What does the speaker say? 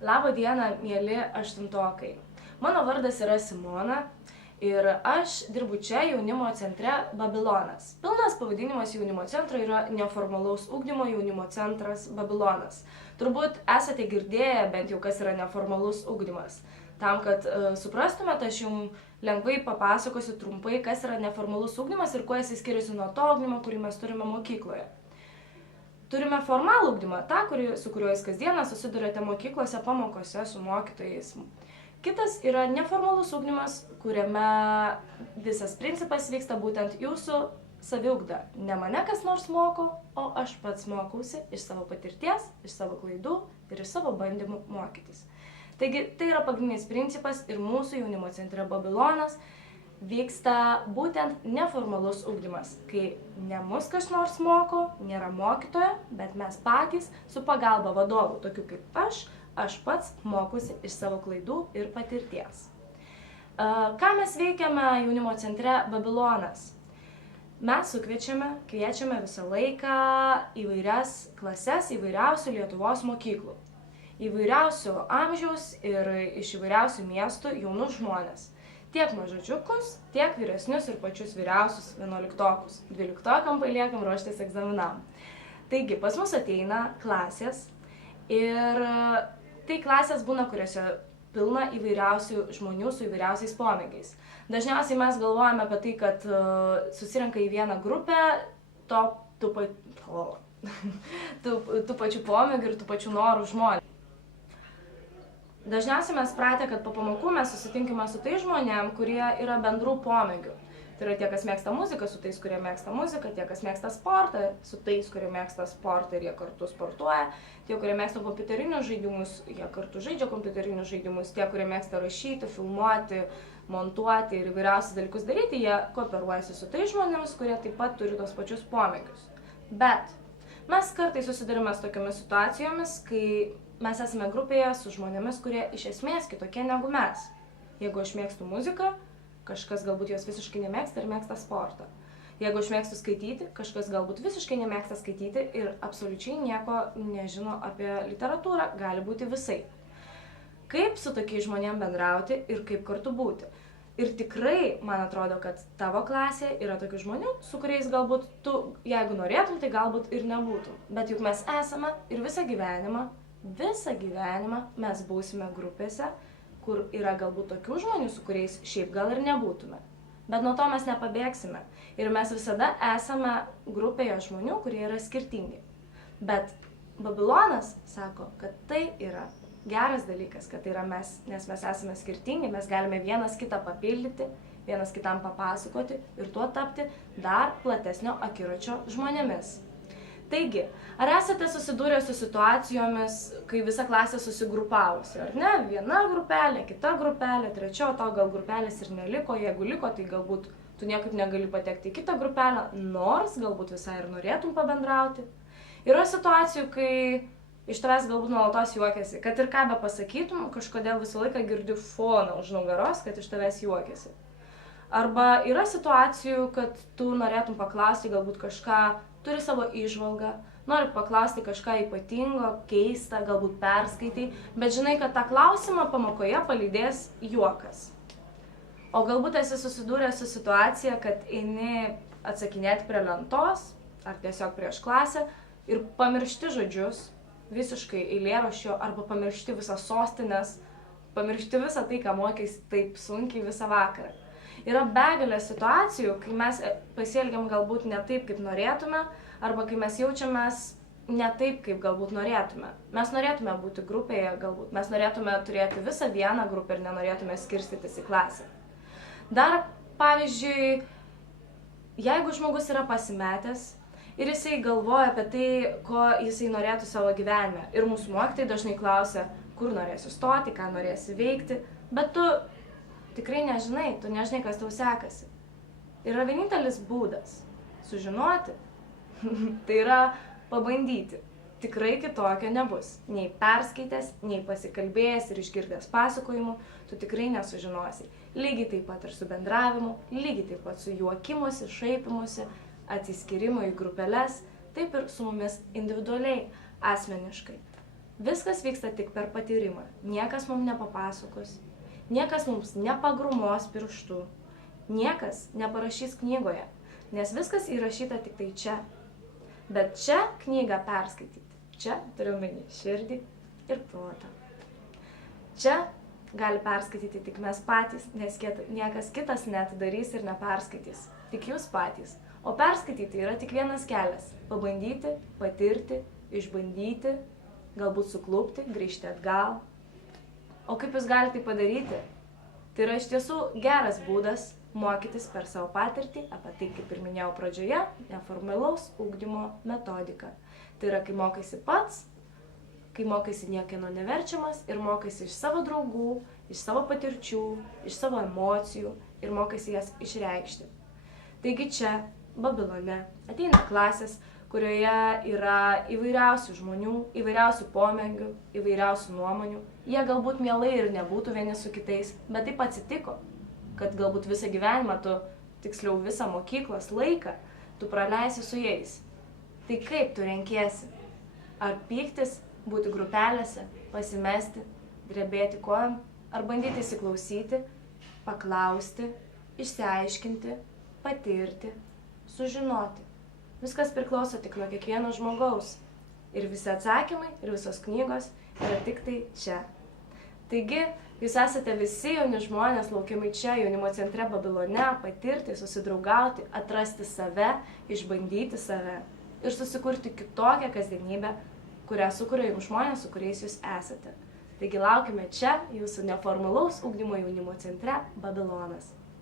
Labą dieną, mėly aštuntokai. Mano vardas yra Simona ir aš dirbu čia jaunimo centre Babilonas. Pilnas pavadinimas jaunimo centro yra neformalaus ugdymo jaunimo centras Babilonas. Turbūt esate girdėję bent jau, kas yra neformalus ugdymas. Tam, kad suprastumėte, aš jums lengvai papasakosiu trumpai, kas yra neformalus ugdymas ir kuo jis skiriasi nuo to ugdymo, kurį mes turime mokykloje. Turime formalų ugdymą, tą, su kuriuo jūs kasdieną susidurėte mokyklose, pamokose, su mokytojais. Kitas yra neformalus ugdymas, kuriame visas principas vyksta būtent jūsų saviugda. Ne mane kas nors moko, o aš pats mokausi iš savo patirties, iš savo klaidų ir iš savo bandymų mokytis. Taigi, tai yra pagrindinis principas ir mūsų jaunimo centre Babilonas vyksta būtent neformalus ugdymas, kai ne mus kas nors moko, nėra mokytojo, bet mes patys su pagalba vadovų, tokių kaip aš pats mokusi iš savo klaidų ir patirties. Ką mes veikiame jaunimo centre Babilonas? Mes kviečiame visą laiką įvairias klases įvairiausių Lietuvos mokyklų, įvairiausių amžiaus ir iš įvairiausių miestų jaunus žmonės. Tiek mažačiukus, tiek vyresnius ir pačius vyriausius 11-okus. 12-okam paliekam ruoštis egzaminam. Taigi, pas mus ateina klasės ir tai klasės būna, kuriuose pilna įvairiausių žmonių su įvairiausiais pomėgiais. Dažniausiai mes galvojame apie tai, kad susirenka į vieną grupę tų pačių pomėgių ir tų pačių norų žmonės. Dažniausiai mes pratę, kad po pamokų mes susitinkime su tais žmonėm, kurie yra bendrų pomėgių. Tai yra tie, kas mėgsta muziką, su tais, kurie mėgsta muziką, tie, kas mėgsta sportą, su tais, kurie mėgsta sportą ir jie kartu sportuoja, tie, kurie mėgsta kompiuterinius žaidimus, jie kartu žaidžia kompiuterinius žaidimus, tie, kurie mėgsta rašyti, filmuoti, montuoti ir įvairiausius dalykus daryti, jie kooperuojasi su tais žmonėmis, kurie taip pat turi tos pačius pomėgius. Bet mes kartais susidurime su tokiamis situacijomis, kai mes esame grupėje su žmonėmis, kurie iš esmės kitokie negu mes. Jeigu aš mėgstu muziką, kažkas galbūt jos visiškai nemėgsta ir mėgsta sportą. Jeigu aš mėgstu skaityti, kažkas galbūt visiškai nemėgsta skaityti ir absoliučiai nieko nežino apie literatūrą, gali būti visai. Kaip su tokiais žmonėm bendrauti ir kaip kartu būti? Ir tikrai, man atrodo, kad tavo klasė yra tokių žmonių, su kuriais galbūt tu, jeigu norėtum, tai galbūt ir nebūtum. Bet juk mes esame ir visą gyvenimą mes būsime grupėse, kur yra galbūt tokių žmonių, su kuriais šiaip gal ir nebūtume. Bet nuo to mes nepabėgsime. Ir mes visada esame grupėje žmonių, kurie yra skirtingi. Bet Babilonas sako, kad tai yra geras dalykas, kad tai yra mes, nes mes esame skirtingi, mes galime vienas kitą papildyti, vienas kitam papasakoti ir tuo tapti dar platesnio akiračio žmonėmis. Taigi, ar esate susidūrę su situacijomis, kai visa klasė susigrupavusi, ar ne? Viena grupelė, kita grupelė, trečia, o tau gal grupelės ir neliko, jeigu liko, tai galbūt tu niekaip negali patekti į kitą grupelę, nors galbūt visai ir norėtum pabendrauti. Yra situacijų, kai iš tavęs galbūt nuolatos juokiasi, kad ir ką be pasakytum, kažkodėl visą laiką girdi foną už nugaros, kad iš tavęs juokiasi. Arba yra situacijų, kad tu norėtum paklausti galbūt kažką, turi savo įžvalgą, nori paklausti kažką ypatingo, keistą, galbūt perskaitai, bet žinai, kad tą klausimą pamokoje palydės juokas. O galbūt esi susidūręs su situacija, kad eini atsakinėti prie lentos, ar tiesiog prieš klasę, ir pamiršti žodžius, visiškai eilėraščio, arba pamiršti visas sostinės, pamiršti visą tai, ką mokais taip sunkiai visą vakarą. Yra begalė situacijų, kai mes pasielgiam galbūt ne taip, kaip norėtume, arba kai mes jaučiamės ne taip, kaip galbūt norėtume. Mes norėtume būti grupėje galbūt, mes norėtume turėti visą vieną grupę ir nenorėtume skirstytis į klasę. Dar, pavyzdžiui, jeigu žmogus yra pasimetęs ir jisai galvoja apie tai, ko jisai norėtų savo gyvenime, ir mūsų mokytojai dažnai klausia, kur norėsi stoti, ką norėsi veikti, bet tu tikrai nežinai, tu nežinai, kas tau sekasi. Yra vienintelis būdas sužinoti, tai yra pabandyti. Tikrai kitokio nebus. Nei perskaitęs, nei pasikalbėjęs ir išgirdęs pasakojimų, tu tikrai nesužinosi. Lygiai taip pat ir su bendravimu, lygiai taip pat su juokimusi, šaipimusi, atsiskyrimu į grupeles, taip ir su mumis individualiai, asmeniškai. Viskas vyksta tik per patyrimą. Niekas mums nepapasakos, niekas mums nepagrumos pirštu, niekas neparašys knygoje, nes viskas įrašyta tik tai čia. Bet čia knygą perskaityti, čia turiu omeny širdį ir protą. Čia gali perskaityti tik mes patys, nes niekas kitas neatidarys ir neperskaitys, tik jūs patys. O perskaityti yra tik vienas kelias – pabandyti, patirti, išbandyti, galbūt suklupti, grįžti atgal. O kaip jūs galite tai padaryti? Tai yra iš tiesų geras būdas mokytis per savo patirtį, apie tai, kaip ir minėjau pradžioje, neformalaus ugdymo metodika. Tai yra, kai mokaisi pats, kai mokaisi niekieno neverčiamas ir mokaisi iš savo draugų, iš savo patirčių, iš savo emocijų ir mokaisi jas išreikšti. Taigi čia, Babilone, ateina klasės, kurioje yra įvairiausių žmonių, įvairiausių pomėgių, įvairiausių nuomonių. Jie galbūt mielai ir nebūtų vieni su kitais, bet taip atsitiko, kad galbūt visą gyvenimą tu, tiksliau visą mokyklos laiką, tu praleisi su jais. Tai kaip tu renkiesi? Ar pyktis, būti grupelėse, pasimesti, drebėti kojom, ar bandyti įsiklausyti, paklausti, išsiaiškinti, patirti, sužinoti. Viskas priklauso tik nuo kiekvieno žmogaus. Ir visi atsakymai, ir visos knygos yra tik tai čia. Taigi, jūs esate visi jauni žmonės laukiami čia, jaunimo centre Babilone, patirti, susidraugauti, atrasti save, išbandyti save ir susikurti kitokią kasdienybę, kurią sukuria jums žmonės, su kuriais jūs esate. Taigi laukime čia, jūsų neformalaus ugdymo jaunimo centre Babilonas.